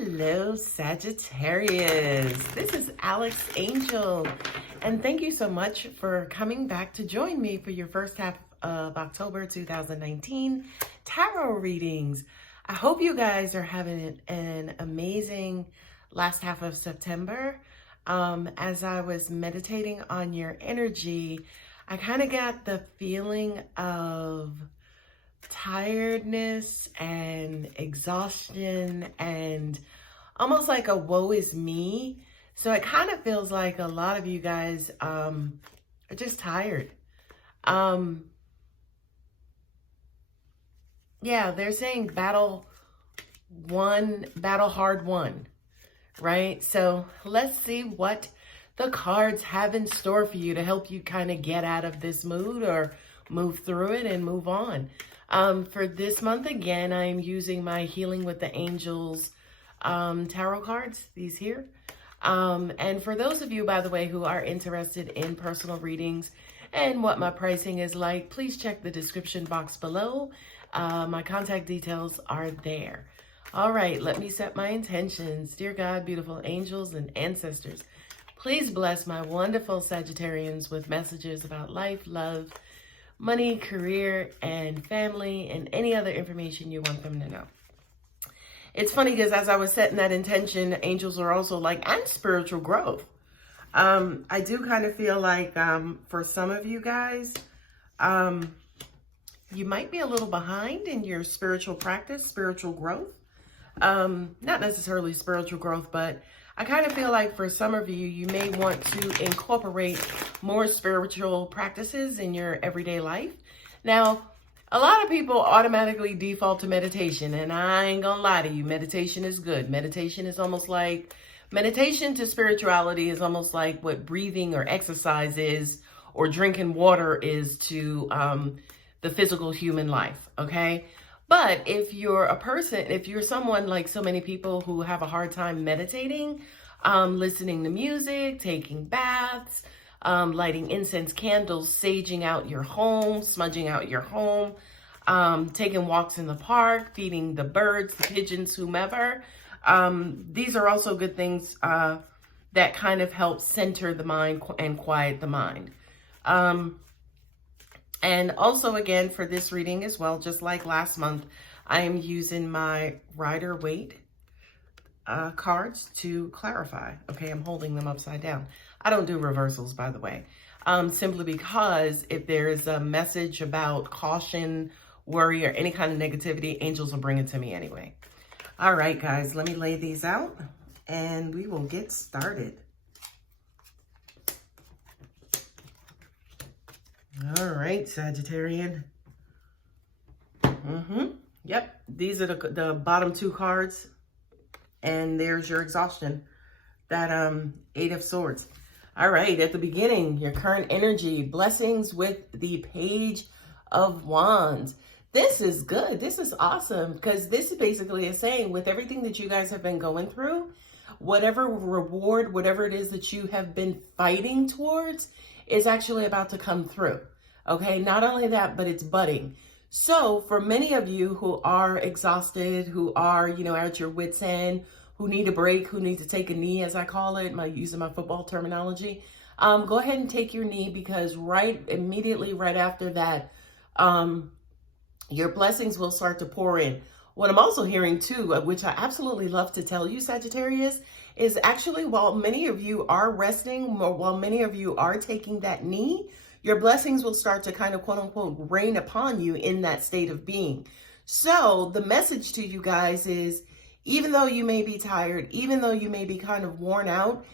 Hello, Sagittarius. This is Alex Angel, and thank you so much for coming back to join me for your first half of October 2019 tarot readings. I hope you guys are having an amazing last half of September. As I was meditating on your energy, I kind of got the feeling of tiredness and exhaustion and almost like a woe is me. So it kind of feels like a lot of you guys are just tired. Yeah, they're saying battle hard won, right? So let's see what the cards have in store for you to help you kind of get out of this mood or move through it and move on. For this month, again, I'm using my Healing with the Angels tarot cards, these here. And for those of you, by the way, who are interested in personal readings and what my pricing is like, please check the description box below. My contact details are there. All right, let me set my intentions. Dear God, beautiful angels and ancestors, please bless my wonderful Sagittarians with messages about life, love, money, career, and family, and any other information you want them to know. It's funny because as I was setting that intention, angels are also like, and spiritual growth. I do kind of feel like for some of you guys, you might be a little behind in your spiritual practice, spiritual growth. Not necessarily spiritual growth, but I kind of feel like for some of you, you may want to incorporate more spiritual practices in your everyday life. Now, a lot of people automatically default to meditation, and I ain't gonna lie to you, meditation is good. Meditation to spirituality is almost like what breathing or exercise is, or drinking water is to the physical human life, okay? But if you're someone like so many people who have a hard time meditating, listening to music, taking baths, lighting incense candles, saging out your home, smudging out your home, taking walks in the park, feeding the birds, the pigeons, whomever, these are also good things that kind of help center the mind and quiet the mind. And also, again, for this reading as well, just like last month, I am using my Rider-Waite cards to clarify. Okay, I'm holding them upside down. I don't do reversals, by the way, simply because if there is a message about caution, worry, or any kind of negativity, angels will bring it to me anyway. All right, guys, let me lay these out and we will get started. All right, Sagittarian. Yep, these are the bottom two cards. And there's your exhaustion, that Eight of Swords. All right, at the beginning, your current energy, blessings with the Page of Wands. This is good. This is awesome because this basically is saying with everything that you guys have been going through, whatever reward, whatever it is that you have been fighting towards is actually about to come through. Okay, not only that, but it's budding. So for many of you who are exhausted, who are, at your wit's end, who need a break, who need to take a knee, as I call it, using my football terminology, go ahead and take your knee because immediately right after that, your blessings will start to pour in. What I'm also hearing too, which I absolutely love to tell you, Sagittarius, is actually while many of you are resting, while many of you are taking that knee, your blessings will start to kind of quote unquote rain upon you in that state of being. So the message to you guys is, even though you may be tired, even though you may be kind of worn out,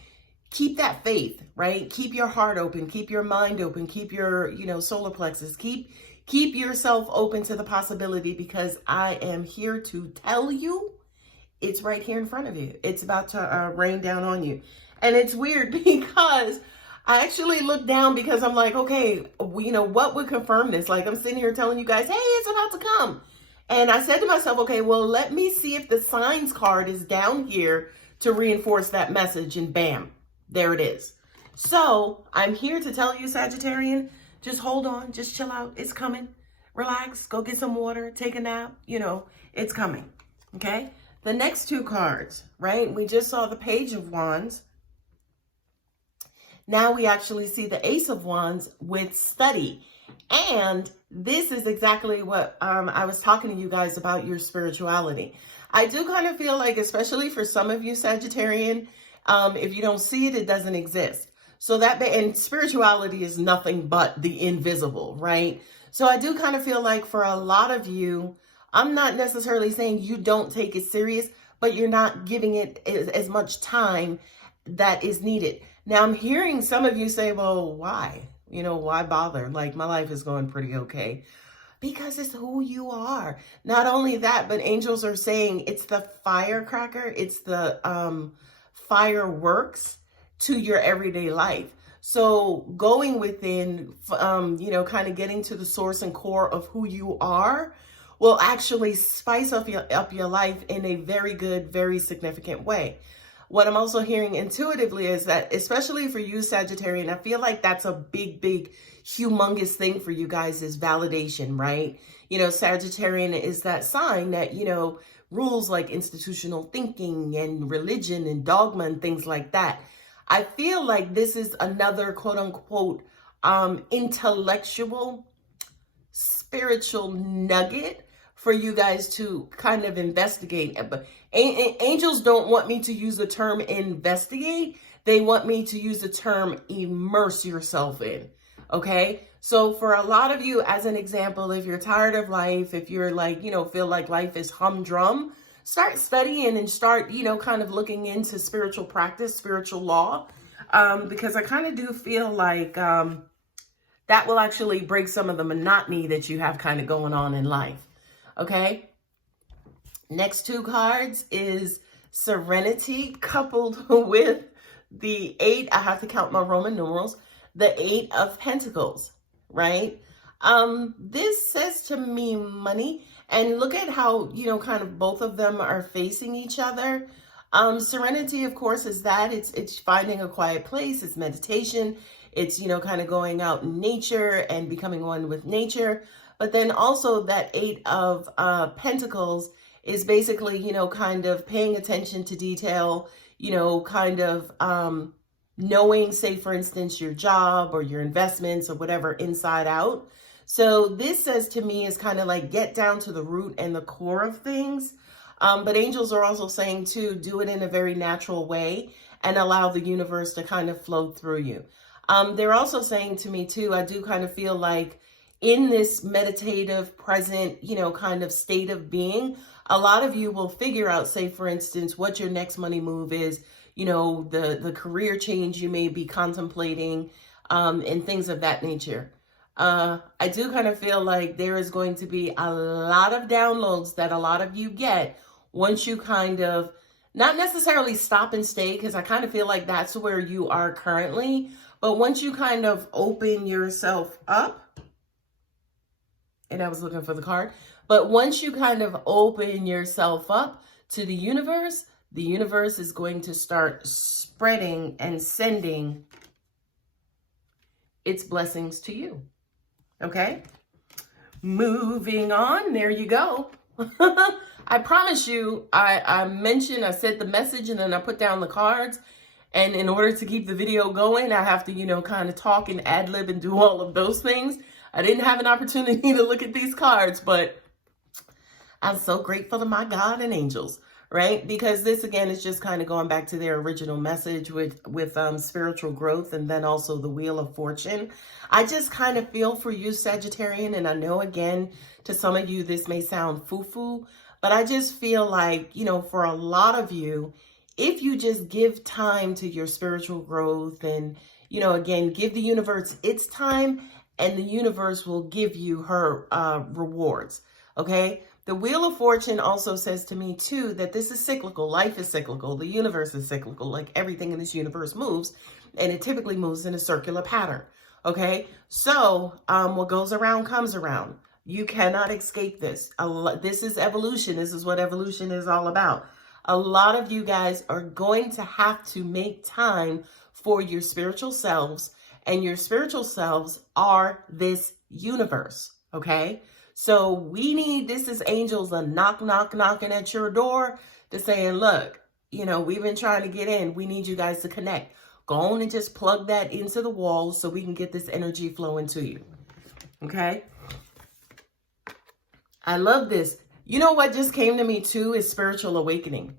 keep that faith, right? Keep your heart open, keep your mind open, keep your, solar plexus, keep yourself open to the possibility, because I am here to tell you it's right here in front of you. It's about to rain down on you. And it's weird because I actually looked down because I'm like, okay, what would confirm this? Like, I'm sitting here telling you guys, hey, it's about to come. And I said to myself, okay, well, let me see if the signs card is down here to reinforce that message. And bam, there it is. So I'm here to tell you, Sagittarian, just hold on, just chill out. It's coming. Relax, go get some water, take a nap. It's coming. Okay. The next two cards, right? We just saw the Page of Wands. Now we actually see the Ace of Wands with study. And this is exactly what I was talking to you guys about, your spirituality. I do kind of feel like, especially for some of you Sagittarian, if you don't see it, it doesn't exist. So and spirituality is nothing but the invisible, right? So I do kind of feel like for a lot of you, I'm not necessarily saying you don't take it serious, but you're not giving it as much time that is needed. Now I'm hearing some of you say, well, why? You know, why bother? Like, my life is going pretty okay. Because it's who you are. Not only that, but angels are saying it's the firecracker. It's the fireworks to your everyday life. So going within, you know, kind of getting to the source and core of who you are will actually spice up your life in a very good, very significant way. What I'm also hearing intuitively is that, especially for you Sagittarian, I feel like that's a big, big, humongous thing for you guys is validation, right? You know, Sagittarian is that sign that, you know, rules like institutional thinking and religion and dogma and things like that. I feel like this is another quote unquote intellectual, spiritual nugget for you guys to kind of investigate. But angels don't want me to use the term investigate. They want me to use the term immerse yourself in. Okay. So for a lot of you, as an example, if you're tired of life, if you're like, you know, feel like life is humdrum, start studying and start, you know, kind of looking into spiritual practice, spiritual law. Because I kind of do feel like that will actually break some of the monotony that you have kind of going on in life. Okay. Next two cards is Serenity coupled with the 8. I have to count my Roman numerals. The 8 of Pentacles, right? This says to me money, and look at how, you know, kind of both of them are facing each other. Serenity, of course, is that it's finding a quiet place. It's meditation. It's, you know, kind of going out in nature and becoming one with nature. But then also that 8 of Pentacles is basically, you know, kind of paying attention to detail, you know, kind of knowing, say, for instance, your job or your investments or whatever inside out. So this says to me is kind of like get down to the root and the core of things. But angels are also saying to do it in a very natural way and allow the universe to kind of flow through you. They're also saying to me too, I do kind of feel like in this meditative present, you know, kind of state of being, a lot of you will figure out, say, for instance, what your next money move is, you know, the career change you may be contemplating, and things of that nature. I do kind of feel like there is going to be a lot of downloads that a lot of you get once you kind of, not necessarily stop and stay, because I kind of feel like that's where you are currently, but once you kind of open yourself up, and I was looking for the card, but once you kind of open yourself up to the universe is going to start spreading and sending its blessings to you. Okay? Moving on. There you go. I promise you, I said the message and then I put down the cards. And in order to keep the video going, I have to, you know, kind of talk and ad-lib and do all of those things. I didn't have an opportunity to look at these cards, but I'm so grateful to my God and angels, right? Because this, again, is just kind of going back to their original message with spiritual growth and then also the Wheel of Fortune. I just kind of feel for you, Sagittarian, and I know, again, to some of you, this may sound foo-foo, but I just feel like, you know, for a lot of you, if you just give time to your spiritual growth and, you know, again, give the universe its time, and the universe will give you her rewards, okay? The Wheel of Fortune also says to me, too, that this is cyclical. Life is cyclical. The universe is cyclical. Like everything in this universe moves, and it typically moves in a circular pattern, okay? So what goes around comes around. You cannot escape this. This is evolution. This is what evolution is all about. A lot of you guys are going to have to make time for your spiritual selves, and your spiritual selves are this universe, okay? So we need, this is angels knocking at your door to saying, look, you know, we've been trying to get in. We need you guys to connect. Go on and just plug that into the wall so we can get this energy flowing to you. Okay? I love this. You know what just came to me too is spiritual awakening.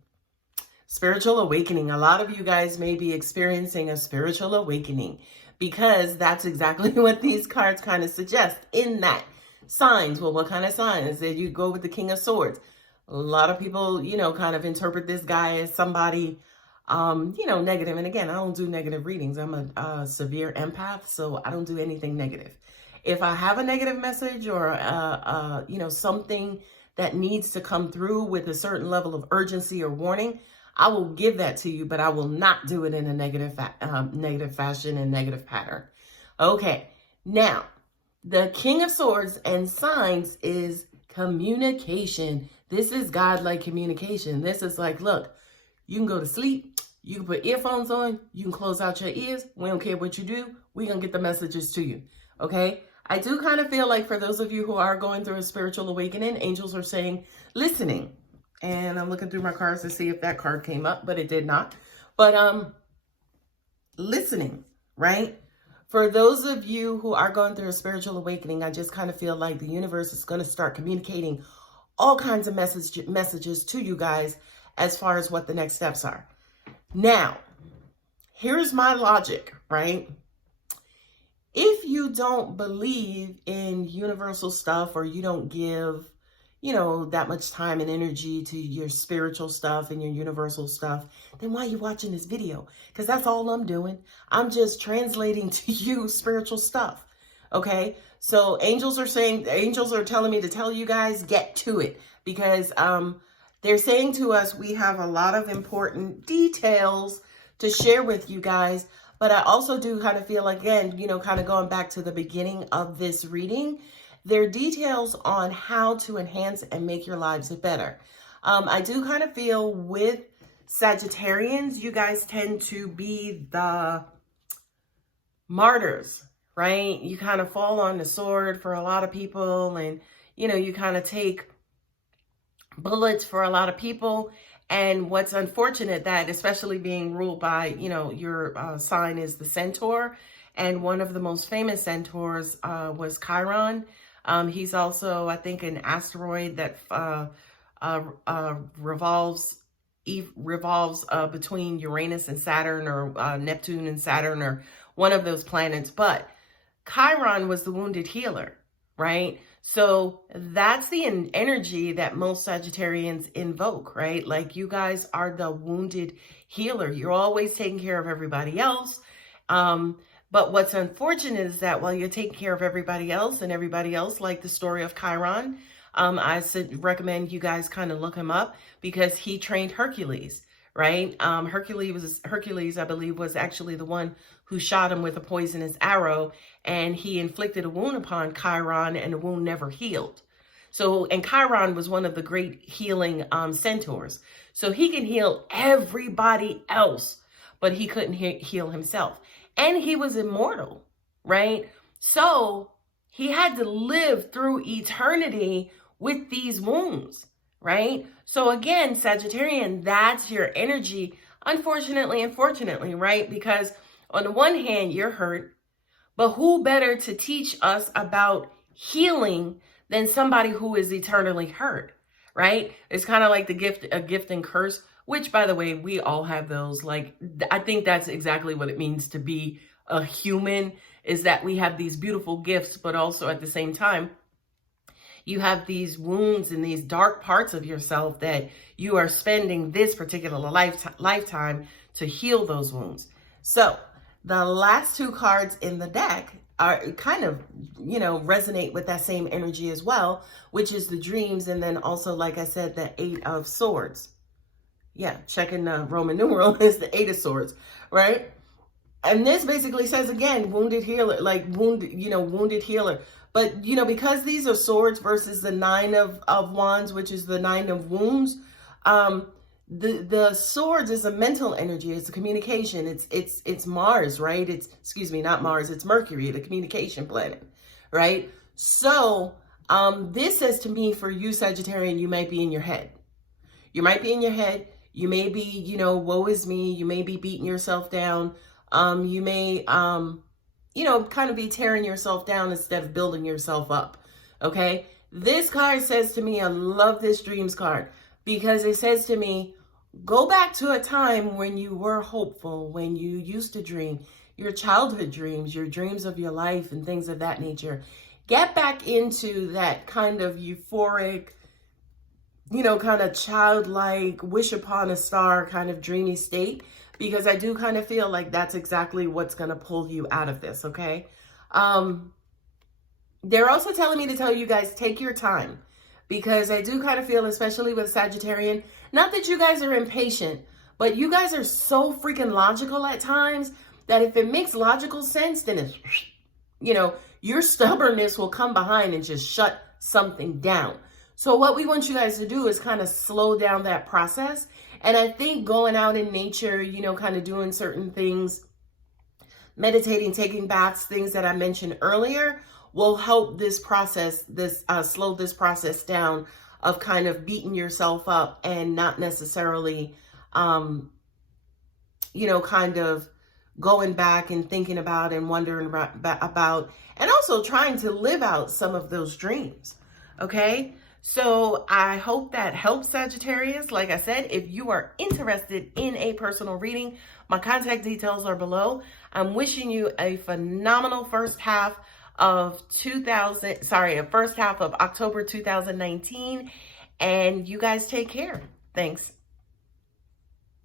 Spiritual awakening. A lot of you guys may be experiencing a spiritual awakening because that's exactly what these cards kind of suggest in that. Signs. Well, what kind of signs? That you go with the King of Swords. A lot of people, you know, kind of interpret this guy as somebody, you know, negative. And again, I don't do negative readings. I'm a severe empath, so I don't do anything negative. If I have a negative message or, you know, something that needs to come through with a certain level of urgency or warning, I will give that to you, but I will not do it in a negative fashion and negative pattern. Okay, now, the King of Swords and signs is communication. This is godlike communication. This is like, look, you can go to sleep. You can put earphones on. You can close out your ears. We don't care what you do. We're going to get the messages to you. Okay? I do kind of feel like for those of you who are going through a spiritual awakening, angels are saying listening. And I'm looking through my cards to see if that card came up, but it did not. But listening, right? For those of you who are going through a spiritual awakening, I just kind of feel like the universe is going to start communicating all kinds of messages to you guys as far as what the next steps are. Now, here's my logic, right? If you don't believe in universal stuff or you don't give, you know, that much time and energy to your spiritual stuff and your universal stuff, then why are you watching this video? Because that's all I'm doing. I'm just translating to you spiritual stuff. Okay. So angels are telling me to tell you guys, get to it, because they're saying to us, we have a lot of important details to share with you guys. But I also do kind of feel, again, you know, kind of going back to the beginning of this reading, there are details on how to enhance and make your lives better. I do kind of feel with Sagittarians, you guys tend to be the martyrs, right? You kind of fall on the sword for a lot of people, and, you know, you kind of take bullets for a lot of people. And what's unfortunate that, especially being ruled by, you know, your sign is the centaur. And one of the most famous centaurs was Chiron. He's also, I think, an asteroid that revolves between Uranus and Saturn, or Neptune and Saturn, or one of those planets. But Chiron was the wounded healer, right? So that's the energy that most Sagittarians invoke, right? Like, you guys are the wounded healer. You're always taking care of everybody else. But what's unfortunate is that while you're taking care of everybody else, and everybody else, like the story of Chiron, I recommend you guys kind of look him up, because he trained Hercules, right? Hercules, I believe, was actually the one who shot him with a poisonous arrow, and he inflicted a wound upon Chiron, and the wound never healed. So, and Chiron was one of the great healing centaurs. So he can heal everybody else, but he couldn't heal himself. And he was immortal, right? So he had to live through eternity with these wounds, right? So again, Sagittarian, that's your energy, unfortunately and fortunately, right? Because on the one hand, you're hurt, but who better to teach us about healing than somebody who is eternally hurt, right? It's kind of like a gift and curse, which, by the way, we all have those. Like, I think that's exactly what it means to be a human, is that we have these beautiful gifts, but also at the same time, you have these wounds and these dark parts of yourself that you are spending this particular lifetime to heal those wounds. So the last two cards in the deck are kind of, you know, resonate with that same energy as well, which is the dreams. And then also, like I said, the 8 of Swords. Yeah, checking the Roman numeral is the 8 of Swords, right? And this basically says, again, wounded healer, like wounded healer. But, you know, because these are swords versus the 9 of wands, which is the 9 of wounds, the swords is a mental energy. It's a communication. It's Mars, right? Excuse me, not Mars. It's Mercury, the communication planet, right? So this says to me, for you, Sagittarian, you might be in your head. You might be in your head. You may be, you know, woe is me. You may be beating yourself down. You may, you know, kind of be tearing yourself down instead of building yourself up. Okay. This card says to me, I love this dreams card because it says to me, go back to a time when you were hopeful, when you used to dream, your childhood dreams, your dreams of your life and things of that nature. Get back into that kind of euphoric, you know, kind of childlike, wish upon a star kind of dreamy state, because I do kind of feel like that's exactly what's going to pull you out of this, okay? They're also telling me to tell you guys, take your time, because I do kind of feel, especially with Sagittarian, not that you guys are impatient, but you guys are so freaking logical at times that if it makes logical sense, then it's, you know, your stubbornness will come behind and just shut something down. So what we want you guys to do is kind of slow down that process. And I think going out in nature, you know, kind of doing certain things, meditating, taking baths, things that I mentioned earlier, will help this process, slow this process down of kind of beating yourself up and not necessarily, you know, kind of going back and thinking about and wondering about, and also trying to live out some of those dreams. Okay. So I hope that helps, Sagittarius. Like I said, if you are interested in a personal reading, my contact details are below. I'm wishing you a phenomenal first half of October 2019. And you guys take care. Thanks.